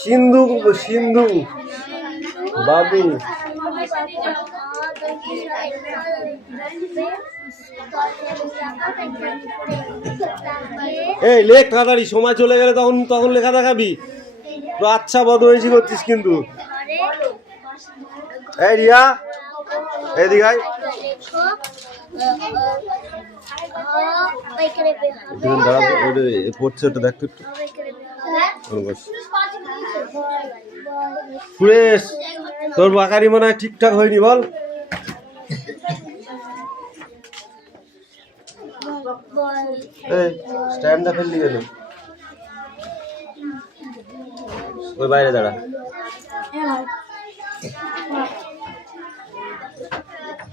সিন্ধু সিন্ধু বাবু এই লেখ তাড়াতাড়ি, সময় চলে গেলে তখন তখন লেখা দেখাবি। আচ্ছা বদমাইশি করছিস কিন্তু। এই রিয়া এদিকে আয়। পড়ছে ওটা দেখ একটু। সুরেশ তোর বাকারি মনে হয় ঠিকঠাক হয়নি, বল। স্ট্যান্ডটা ফেললি কেন? ওই বাইরে দাঁড়া।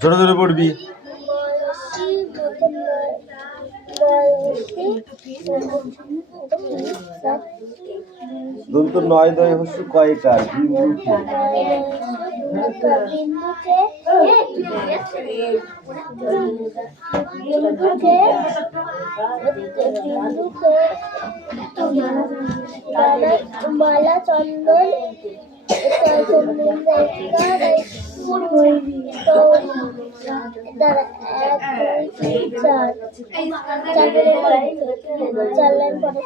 জোরে জোরে পড়বি। দন্ত নয় দয় হচ্ছে কয়কার মালা চন্দন চার লাইন পরে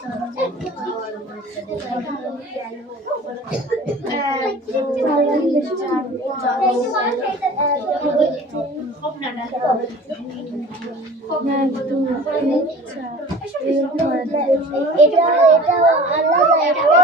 এটা এটা আলাদা, এটা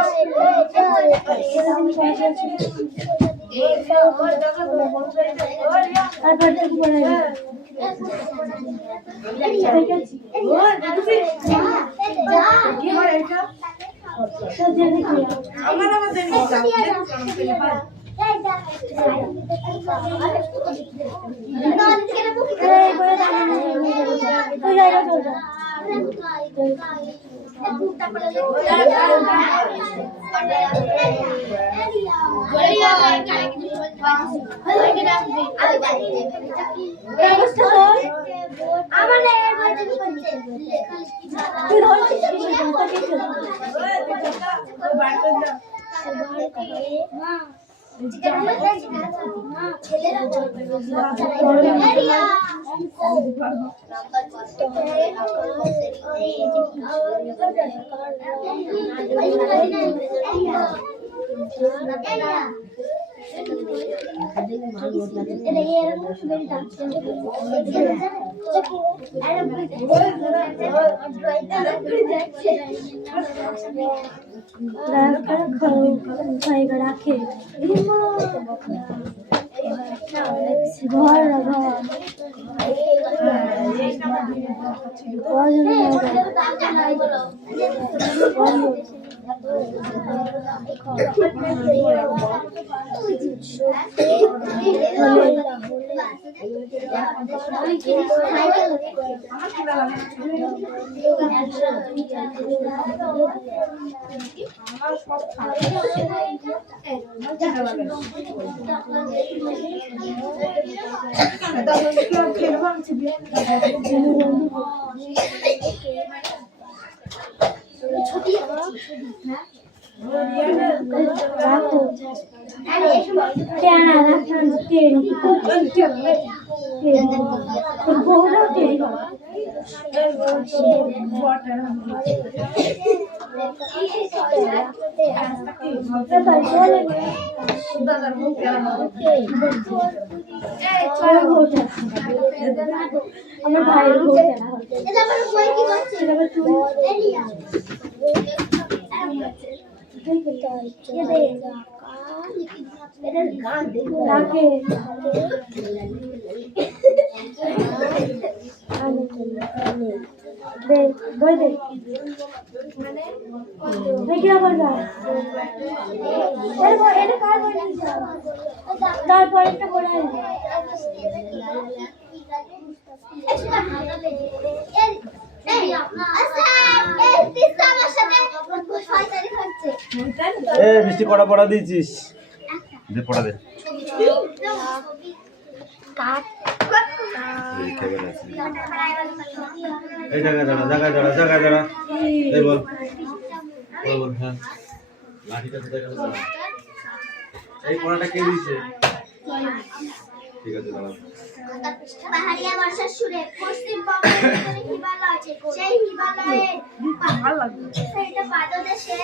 এটা রাখে ঘর আমার ভাইয়ের তারপরে একটা বড় এ বৃষ্টি কটা পড়া দিয়েছিস? দে পড়া দে। এই জায়গায় দাঁড়া, জায়গায় দাঁড়া, জায়গায় দাঁড়া। এই বল, বল, হ্যাঁ। লাঠিটা কোথায় গেল? এই পড়াটা কে দিয়েছে? ঠিক আছে, দাঁড়া। পাহাড়িয়া বর্ষার সুরে পশ্চিমবঙ্গের হিমালয় আছে, সেই হিমালয়ের সেইটা পাদদেশে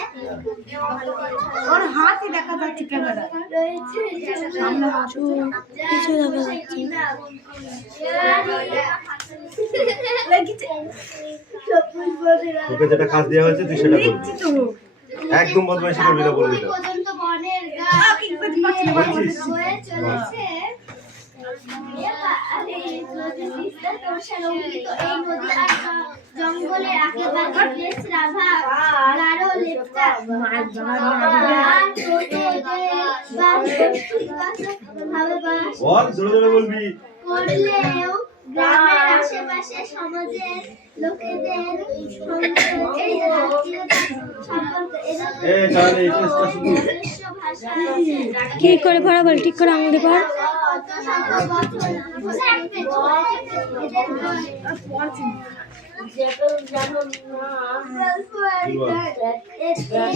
ওর হাতই দেখা যাচ্ছে ক্যামেরা সামনে হাত কিছু দেখা যাচ্ছে তোকে যেটা কাজ দেওয়া হয়েছে তুই সেটা করবি। একদম বদমাইশি করবি না, বলে দিলাম। পর্যন্ত বনের গাছ হয়ে চলেছে। জঙ্গলের একেবারে গাঢ় লেপটা বল, জোরে জোরে বলবি। করলেও গ্রামের আশেপাশে সমাজের লোকেদের কি করে পড়াবল ঠিক করে আমাদের পর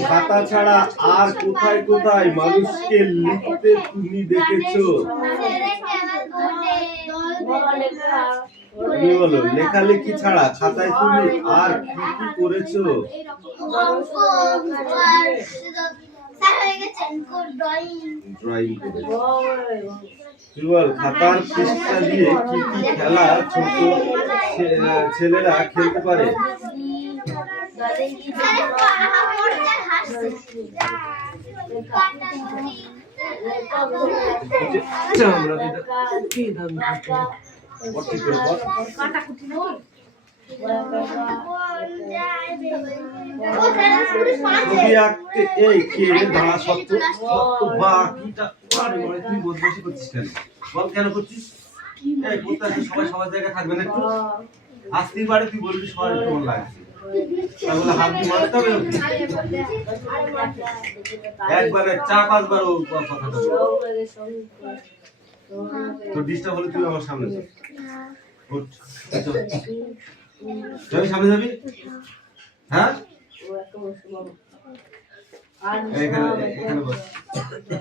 খাতা ছাড়া আর কোথায় কোথায় মানুষকে লিখতে তুমি দেখেছো? তুমি বলো, লেখালেখি ছাড়া খাতায় তুমি আর কি কি করেছো? ড্রয়িং করেছো। তুই বল, খাতার পৃষ্ঠা দিয়ে কি কি খেলা ছোট ছেলেরা খেলতে পারে? ছবি আঁকতে এই কে দাঁড়া সত্য বাকিটা তুই বদমাশি করছিস কেন? বল কেন করছিস? এই প্রত্যেকটা সবাই সবার জায়গায় থাকবে না, একটু আসতেই পারে, তুই বলবি সবার একটু মন লাগছে, তাহলে হাত দিয়ে মারতে হবে। একবারে 4-5 বার ও কথাটা বল। তো ডিস্টার্ব হলে তুই আমার সামনে চল, উঠ, যাবি সামনে যাবি? হ্যাঁ, এখানে এখানে বস।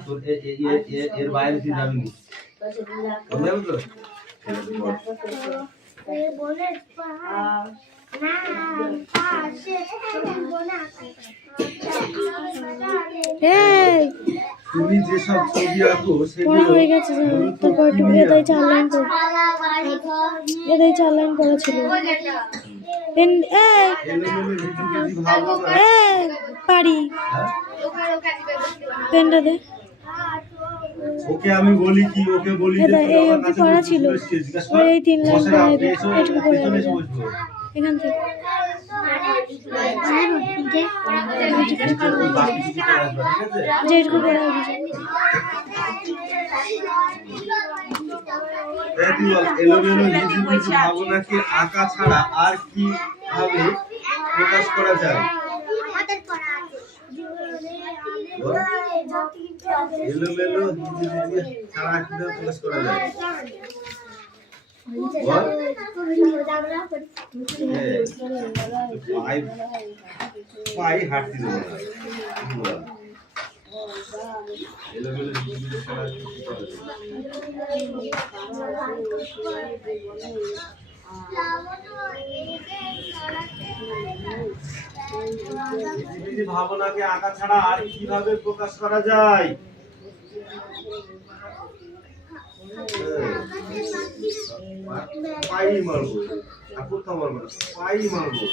তোর এর বাইরে তুই যাবি না, বুঝলি তো? তুমি যেসব ছবি আঁকো সেগুলো হয়ে গেছে, তারপর একটু এদাই 4 লাইন করে এদাই 4 লাইন করা ছিল। পেন পারি পেনটা দে। ওকে আমি বলি কি, ওকে বলি যে তুই এই আমার অবধি কাছে পড়া ছিল, জিজ্ঞাসা কর। এই 3 লাইন বসে করে এসো, এটুকু করে পেছনে এসে বসবো। এখান থেকে বাকি কিছু করে আসবে, ঠিক আছে? যেটুকু করে হবে। এই তুই বল, এলোমেলো হিজিবিজি ভাবনাকে আঁকা ছাড়া আর কি ভাবে প্রকাশ করা যায়? এলোমেলো হিজিবিজি ছাড়া আর কিভাবে প্রকাশ করা যায়? বল। পাই হাঁটতে দেবো না, বল। এলোমেলো হিজিবিজি ছাড়া আর কি করা যায়? হিজিবিজি ভাবনাকে আঁকা ছাড়া আর কিভাবে প্রকাশ করা যায়? পাই মারবো, কোথাও মারবো না, পাই মারবো।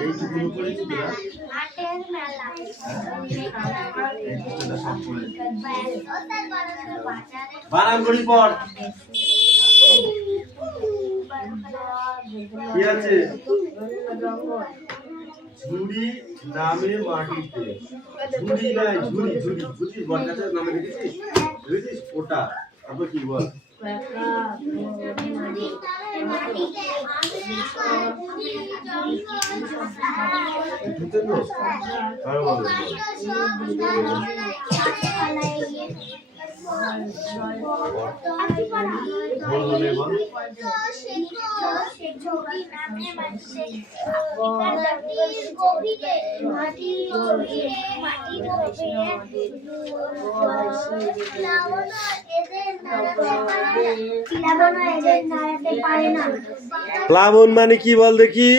এইটুকুনো করেছি তোরা? হাটের মেলা এই দুটোটা সব করে। বানানগুলি পড়। কি আছে? ঝুড়ি নামে মাটিতে। ঝুড়ি নাই, ঝুড়ি ঝুড়ি বুঝিস? বটগাছের নামে দেখেছিস? বুঝিস? ওটা। তারপর কি বল? ঢুকে তো? আরো বল। বল হলে বল। প্লাবন মানে কি বল দেখি?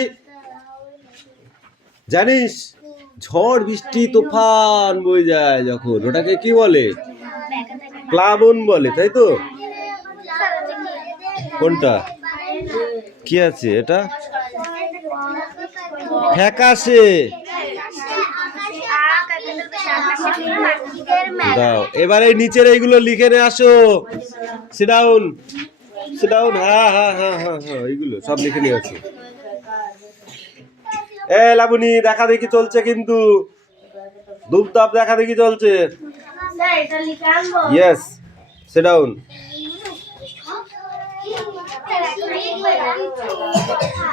জানিস? ঝড় বৃষ্টি তুফান বয়ে যায় যখন, ওটাকে কি বলে? প্লাবন বলে, তাই তো? কোনটা কি আছে এটা? ফ্যাকাশে। দাও এবার এই নিচের এইগুলো লিখে নিয়ে আসো। Sit down, sit down. হ্যাঁ হ্যাঁ হ্যাঁ হ্যাঁ হ্যাঁ, এইগুলো সব লিখে নিয়ে আসো। এ লাবণী, দেখা দেখি চলছে কিন্তু, ধূপধাপ দেখা দেখি চলছে। Yes, sit down.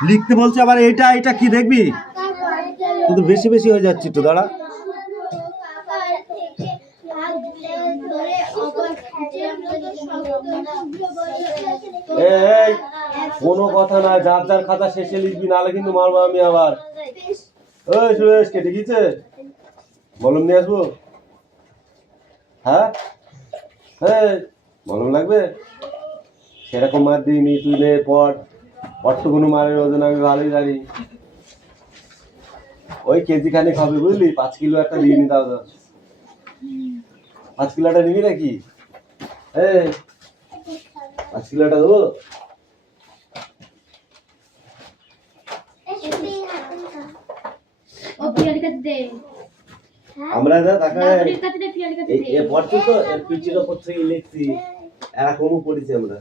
লিখতে বলছে আবার। এটা এটা কি দেখবি? তুই তো বেশি বেশি হয়ে যাচ্ছি তো, দাঁড়া। এই কোনো কথা না, যার যার খাতা শেষে লিখবি, নাহলে কিন্তু মারবো আমি আবার। ওই সুরেশ, কেটে গিয়েছে? মলম নিয়ে আসবো? হ্যাঁ হ্যাঁ, মলম লাগবে? সেরকম মার দিইনি, তুই নে পট। অট্টগুলো মারের ওজন আমি ভালোই জানি। ওই কেজি খানিক হবে বুঝলি, 5 কিলো একটা দিয়ে নি। তাও 5 কিলোটা নিবি নাকি? হ্যাঁ, 5 কিলোটা দেবো। আমরা যা তাকায় এ পড়ছি তো, এর পিছের ওপর থেকে লিখছি, এরকমও পড়েছি আমরা।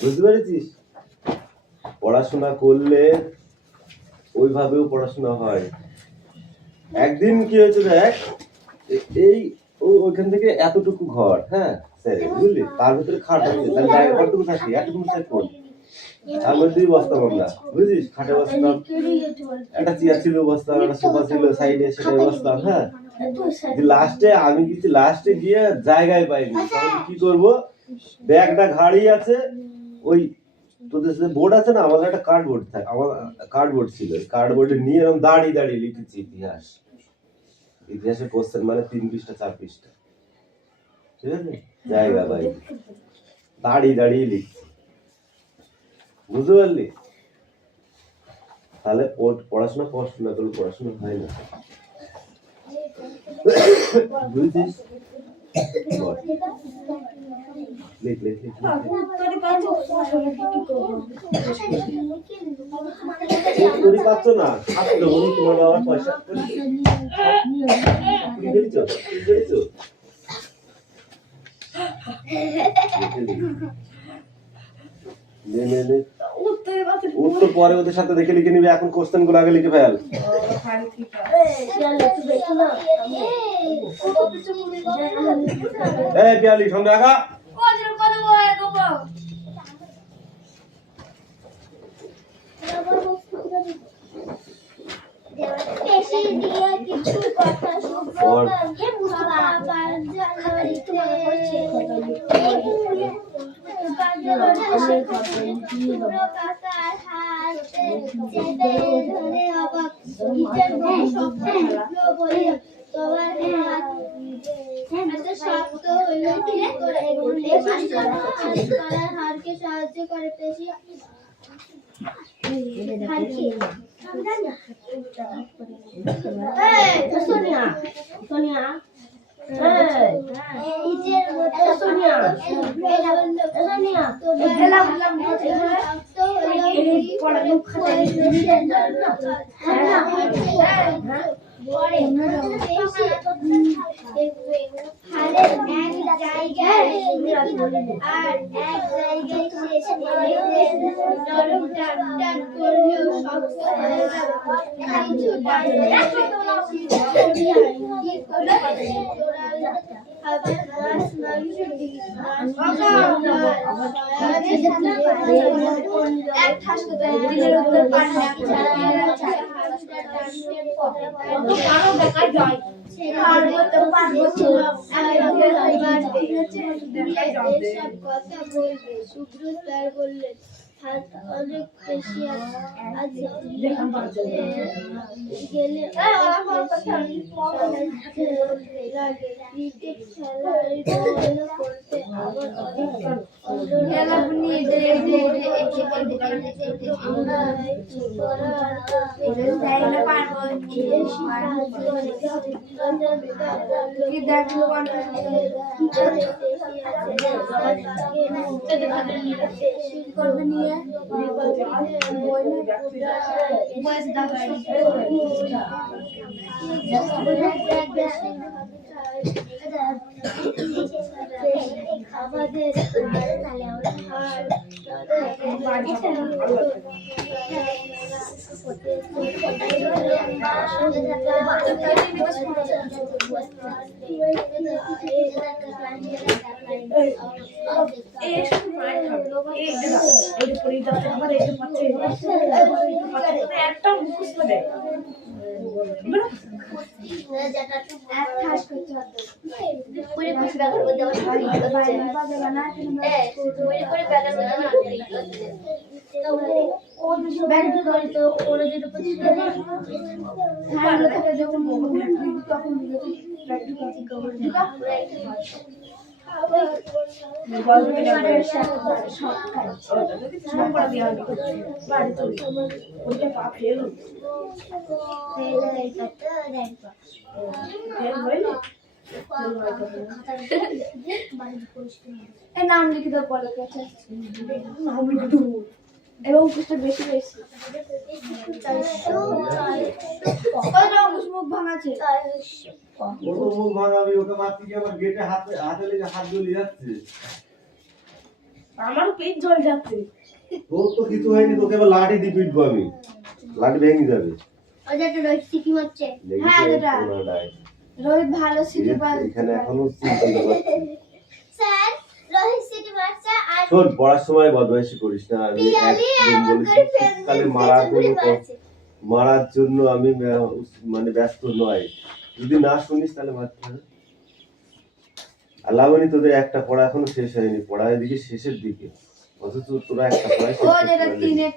বুঝতে পেরেছিস? পড়াশোনা করলে ওইভাবেও পড়াশোনা হয়। একদিন কি হয়েছে দেখ, এই ওইখান থেকে এতটুকু ঘর, হ্যাঁ স্যার বুঝলি, তার ভিতরে খাট আছে, তার জায়গা কতটুকু থাকে, এতটুকু সেট কোন, তার মধ্যেই বসতাম আমরা, বুঝলিস? খাটে বসতাম, একটা চেয়ার ছিল বসতাম, একটা সোফা ছিল সাইডে, সেটাই বসতাম। হ্যাঁ, লাস্টে আমি কিছু লাস্টে গিয়ে জায়গায় পাইনি, তাহলে কি করবো? ব্যাগটা ঘাড়ি আছে, ওই তোদের সাথে বোর্ড আছে না, আমাদের একটা কার্ডবোর্ড থাকে, আমার কার্ডবোর্ড ছিল, কার্ডবোর্ডে নিয়ে এরকম দাঁড়িয়ে দাঁড়িয়ে লিখেছি ইতিহাস। ইতিহাসের কোশ্চেন মানে 3 পৃষ্ঠা 4 পৃষ্ঠা, ঠিক আছে? জায়গা বাই দাঁড়িয়ে দাঁড়িয়ে লিখছি, বুঝতে পারলি? তাহলে পড়াশোনা পড়াশোনা করলে পড়াশোনা হয় না, বুঝছিস? লিখ লিখ লিখ। তুমি পাচ্ছ না, ছাত্র বলি তোমার বাবার পয়সা উত্তর পরে ওদের সাথে দেখে লিখে নিবি, এখন কোশ্চেন গুলো আগে লিখে ফেল। এই পিয়ালি সঙ্গে আগা। পেশি দিয়ে কিছু কথা হারকে সাহায্য করে পেশি সোনিয়া সোনিয়া সোনিয়া কথা বলবে সুব্রত স্যার বললেন হাত অনেক বেশি আছে গেলে লাগে ক্রিকেট খেলা করতে আবার আমাদের নাম লিখে দেবো পরে এবং বেশি বেশি মুখ ভাঙাছে মুখ ভাঙাবি ওকে মারতে গিয়ে আমার গেটে হাতে লেগে হাত জ্বলে যাচ্ছে। আমারও পেট জ্বল যাচ্ছে। তোর তো কিছু হয়নি, তোকে এবার লাঠি দিয়ে পিটবো আমি, লাঠি ভেঙে যাবে। হ্যাঁ দাদা রোহিত ভালো সিটি বল এখানে এখনো সিটি বল স্যার রোহিত সিটি মারছে আর শোন, পড়ার সময় বদমাইশি করিস না। আমি একদম বলেছি শীতকালে মারার জন্য আমি মানে ব্যস্ত নয়। যদি না শুনিস তাহলে মারতে হবে। আর লাবণী, তোদের একটা পড়া এখনো শেষ হয়নি, পড়া এদিকে শেষের দিকে, অথচ তোরা একটা পড়াই শেষ করতে পারলি না।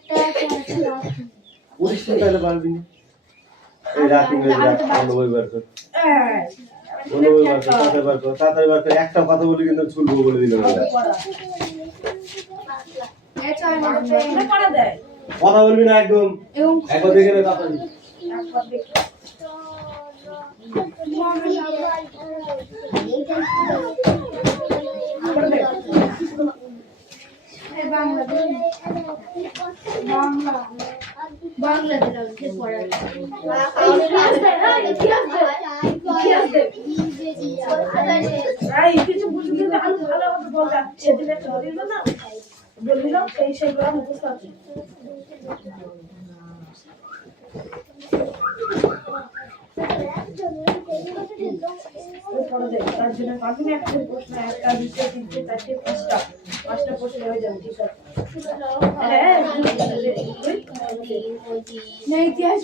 পড়িস না তাহলে পারবি না। এই রাত ইংরেজি রাত অন্য বই বার কর, অন্য বই বার কর, তাড়াতাড়ি বার কর, তাড়াতাড়ি বার কর। একটা কথা বলি কিন্তু ছুলবো বলে দিলাম। কথা বলবি না একদম, একবার দেখে নে তাড়াতাড়ি। কিছু বুঝলি না, আমি ভালো কথা বলতে সেদিন একটা বলিল না, বলিল সেই করে মুখস্থ আছে। তার জন্য আমি একটা প্রশ্ন, একটা দুটো তিনটে চারটে পাঁচটা প্রশ্ন হয়ে যাবে। ঠিক আছে, ইতিহাস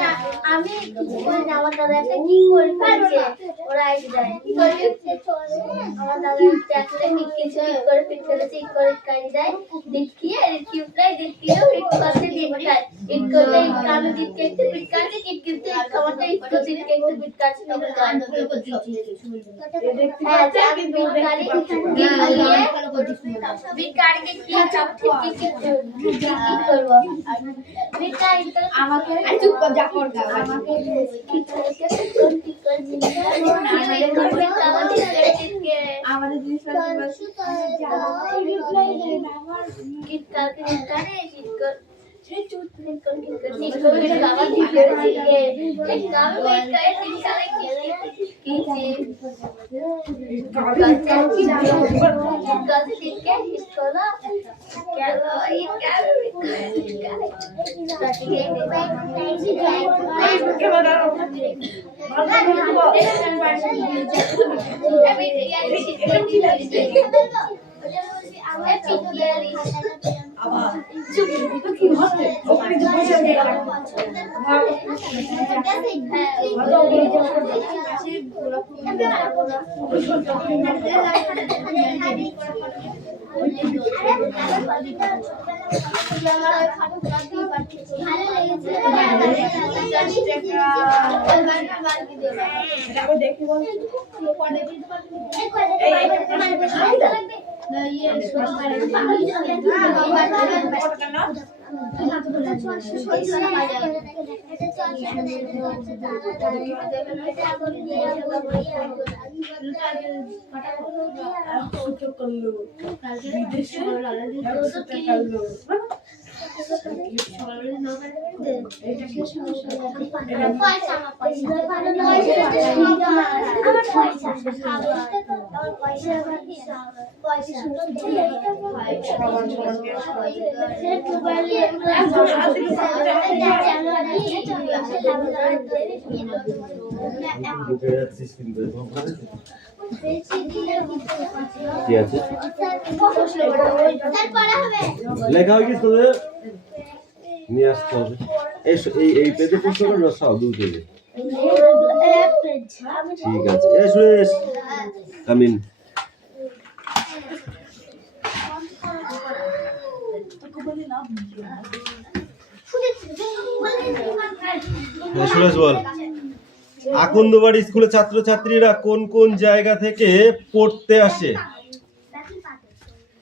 না আমি কিছু করি না, আমার দাদা একটা কি করে ফেলছে, ওরা আইডি দেয় কি করে আমার দাদা একটা কিছু ঠিক করে ফিট করেছে, ঠিক করে কাজ দেয় দেখিয়ে কিউব প্রায় দেখিয়ে ফিট করতে দিয়ে ইট করতে কানে দিতে একটু ফিট করতে কিট কিনতে খাবারটা ইট করতে একটু ফিট করতে তখন গান ফলো করতে হ্যাঁ আমি বিট কারি বিট কারি কে কি চাপ ঠিক কি করব বিট কারি আমাকে চুপ কর যা কর আমাকে ঠিক করে ঠিক করে আমাদের জিনিস কিট কাকে কারে কিট কর সেই চুপ কিট কর কিট কর বাবা দিতে দিকে এক কাম করে তিন সালে কি লেখা হয়ে গেছে তোদের নিয়ে আসতে হবে এই পেজে প্রশ্ন করো সব দু পেজে ঠিক আছে এ সুরেশ কামিন সুরেশ বল আকন্দবাড়ি স্কুলের ছাত্রছাত্রীরা কোন কোন জায়গা থেকে পড়তে আসে?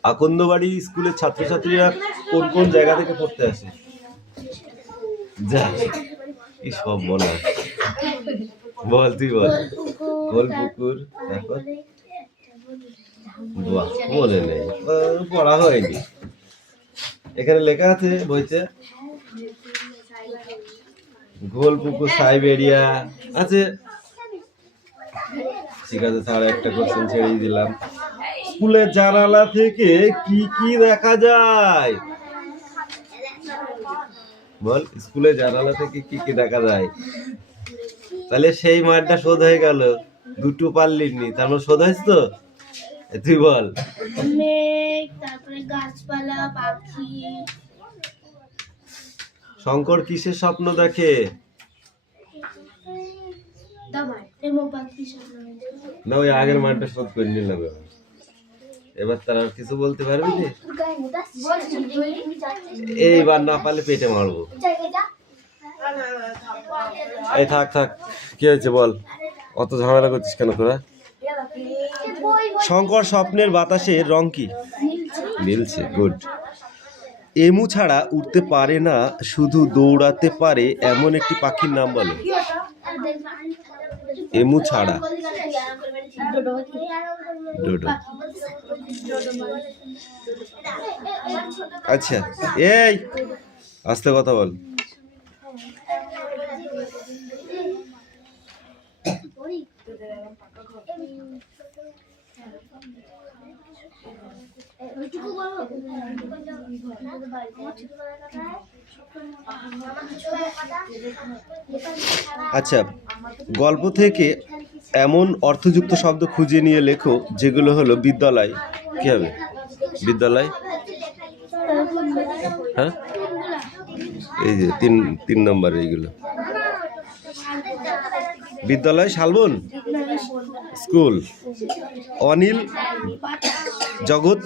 আকন্দবাড়ি স্কুলের ছাত্রছাত্রীরা কোন কোন জায়গা থেকে পড়তে আসে? যা কি সব মনে বল তুই বল। গোলপুকুর, তারপর বাহ মনে নেই, পড়া হয়নি। এখানে লেখা আছে বইতে গোলপুকুর সাইবেরিয়া আছে। ঠিক আছে স্যার একটা কোশ্চেন ছেড়ে দিলাম। স্কুলের জানালা থেকে কি কি দেখা যায়? বল স্কুলের জানালা থেকে কি কি দেখা যায়? তাহলে সেই মাঠটা শোধ হয়ে গেল, দুটো পারলিনি, তার মানে শোধ হয়েছে তো। তুই বল। মেঘ, তারপরে গাছপালা, পাখি। শঙ্কর কিসের স্বপ্ন দেখে? না ওই আগের মাঠটা শোধ করে নিলাম, এবার তার আর কিছু বলতে পারবি না। এইবার না পারলে পেটে মারবো। এই থাক থাক, কি হয়েছে বল, অত ঝামেলা করছিস কেন তোরা? শঙ্কর স্বপ্নের বাতাসের রং কি? নীলছে, গুড। এমু ছাড়া উঠতে পারে না, শুধু দৌড়াতে পারে এমন একটি পাখির নাম বলো। এমু ছাড়া। ডোডো। আচ্ছা এই আস্তে কথা বল। আচ্ছা, গল্প থেকে এমন অর্থযুক্ত শব্দ খুঁজে নিয়ে লেখো যেগুলো হলো বিদ্যালয়। কি হবে বিদ্যালয়? হ্যাঁ, এই যে তিন নম্বর এইগুলো। বিদ্যালয় শালবন স্কুল, অনিল জগৎ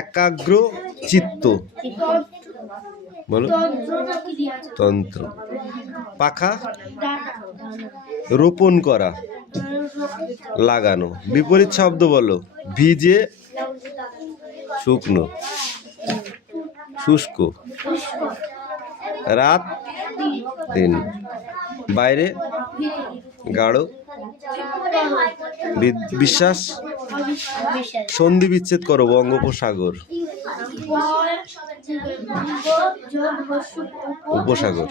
একাগ্র চিত্ত, বলো তন্ত্র, পাখা রোপণ করা, লাগানো। বিপরীত শব্দ বলো, ভিজে শুকনো, শুষ্ক, রাত দিন, বাইরে গাঢ়, বিশ্বাস, সন্ধি বিচ্ছেদ করো, বঙ্গোপসাগর, উপসাগর,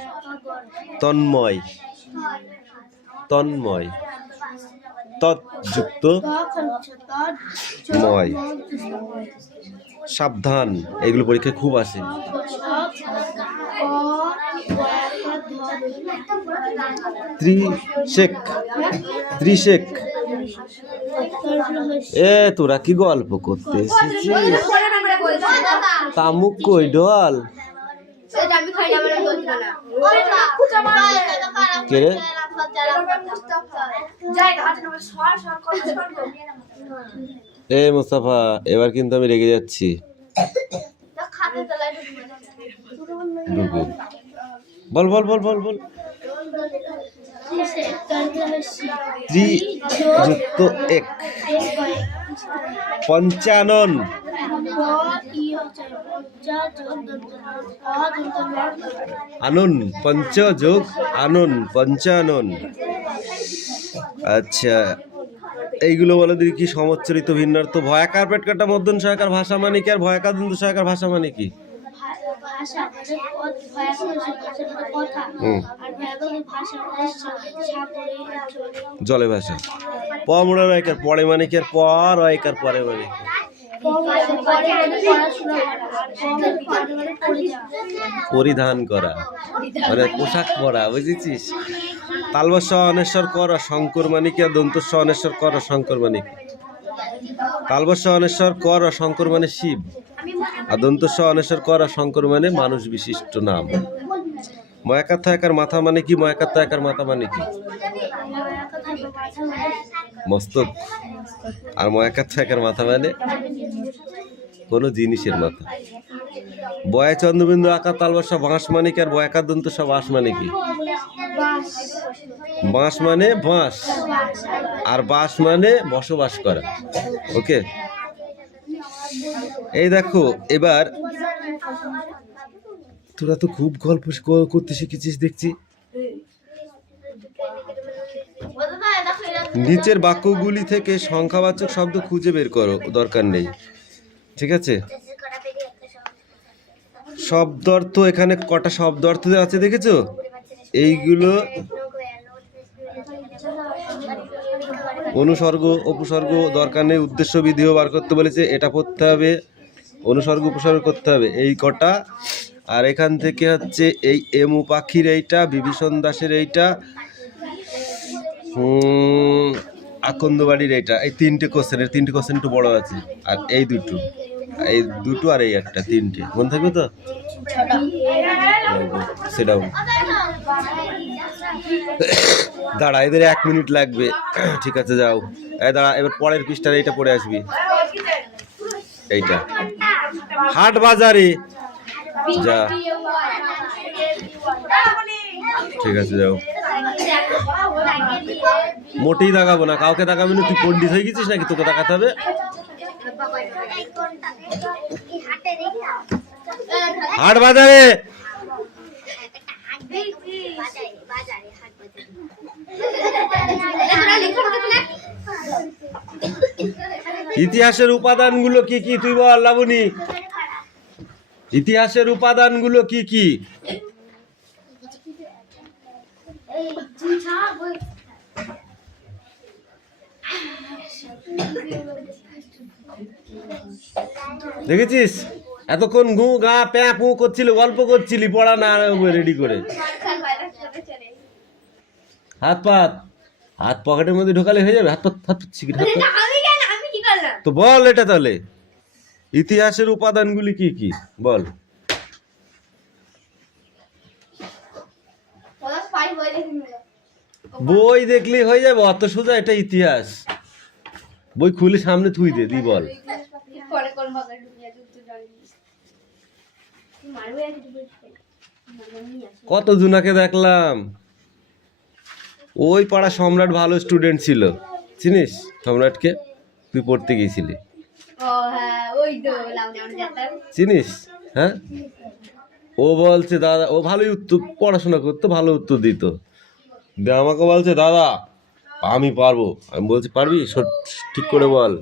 তন্ময়, তন্ময়, তৎযুক্ত ময়, সাবধান, এগুলো পরীক্ষায় খুব আসে। ত্রিশেক, ত্রিশেক। এ তোরা কি গল্প করতে এসেছিস? তামুক কই ডল কে রে? এ মোস্তাফা, এবার কিন্তু আমি রেগে যাচ্ছি। বল বল বল বল বল। ত্রিযুক্ত এক, পঞ্চানন, আনন, পঞ্চ যোগ আনন, পঞ্চানন। আচ্ছা, এইগুলো বলে দিই কি? সমচ্চরিত ভিন্নার্থ, ভয়াকার পেটকাটা মধ্যন সহায়কার ভাষা মানে কি, আর ভয়াকার দন্ত সহায়কার ভাষা মানে কি? জলে ভাষা। প মোড়া রয়কার পড়ে মানে কি, আর পর রয়কার পরে মানে কি? পরিধান করা মানে পোশাক পরা, বুঝেছিস? তালবস্য অনেশ্বর কর শঙ্কর মানে কি, আর দন্তস্ব অনেশ্বর কর শঙ্কর মানে কি? তালবস্য অনেশ্বর কর শঙ্কর মানে শিব, আর দন্তস্ব অনেশ্বর কর শঙ্কর মানে মানুষ বিশিষ্ট নাম। ময়াকার থয়াকার মাথা মানে কি? ময়াকার থয়াকার মাথা মানে কি? মস্তক। আর ময়াকার থয়াকার মাথা মানে কোনো জিনিসের মাথা। বয়া চন্দ্রবিন্দু আকার তালবস্য বাঁশ মানে কি, আর বয়াকার দন্তস্ব বাঁশ মানে কি? বাঁশ মানে বাঁশ, আর বাস মানে বসবাস করা। ওকে, এই দেখো এবার তোরা তো খুব গল্প করতে শিখেছিস দেখছি। নিচের বাক্যগুলি থেকে সংখ্যাবাচক শব্দ খুঁজে বের করো, দরকার নেই, ঠিক আছে? শব্দার্থ, এখানে কটা শব্দার্থ আছে দেখেছো? এইগুলো অনুসর্গ উপসর্গ দরকার নেই, উদ্দেশ্য বিধিও বার করতে বলেছে, এটা পড়তে হবে, অনুসর্গ উপসর্গ করতে হবে, এই কটা। আর এখান থেকে হচ্ছে এই এমু পাখির এইটা, বিভীষণ দাসের এইটা, আকন্দবাড়ির এইটা, এই তিনটে কোশ্চেন একটু বড় আছে। আর এই দুটো আর এই একটা, তিনটে মনে থাকবে তো? সেটাও দাঁড়া, এদের 1 মিনিট লাগবে, ঠিক আছে যাও। দাঁড়া, এবার পরের পৃষ্ঠার এইটা পড়ে আসবি, এইটা হাট বাজারে যা, ঠিক আছে যাও। মোটেই দাগাবো না, কাউকে দাগাবি না। তুই পণ্ডিত হয়ে গেছিস নাকি তোকে দাগাতে হবে? হাট বাজারে ইতিহাসের উপাদানগুলো কি কি তুই বল লাবণী? ইতিহাসের উপাদানগুলো কি কি? দেখেছিস এতক্ষণ গু গা প্যা পু করছিলি, গল্প করছিলি, পড়া না রেডি করে। হাত পকেটের মধ্যে ঢোকালে হয়ে যাবে? হাত পা তো বল এটা তাহলে। ইতিহাসের উপাদানগুলি কি কি বল? বই দেখলেই হয়ে যাবে, অত সোজা? এটা ইতিহাস। বই খুলে সামনে থুই দে, দি বল। কত জুনাকে দেখলাম। ওই পাড়া সম্রাট ভালো স্টুডেন্ট ছিল, চিনিস সম্রাটকে? তুই পড়তে গিয়েছিলি, চিনিস? হ্যাঁ, ও বলছে দাদা, ও ভালোই উত্তর পড়াশোনা করতো, ভালো উত্তর দিত। আমাকে বলছে দাদা আমি পারবো। আমি বলছি পারবি, ঠিক করে বল।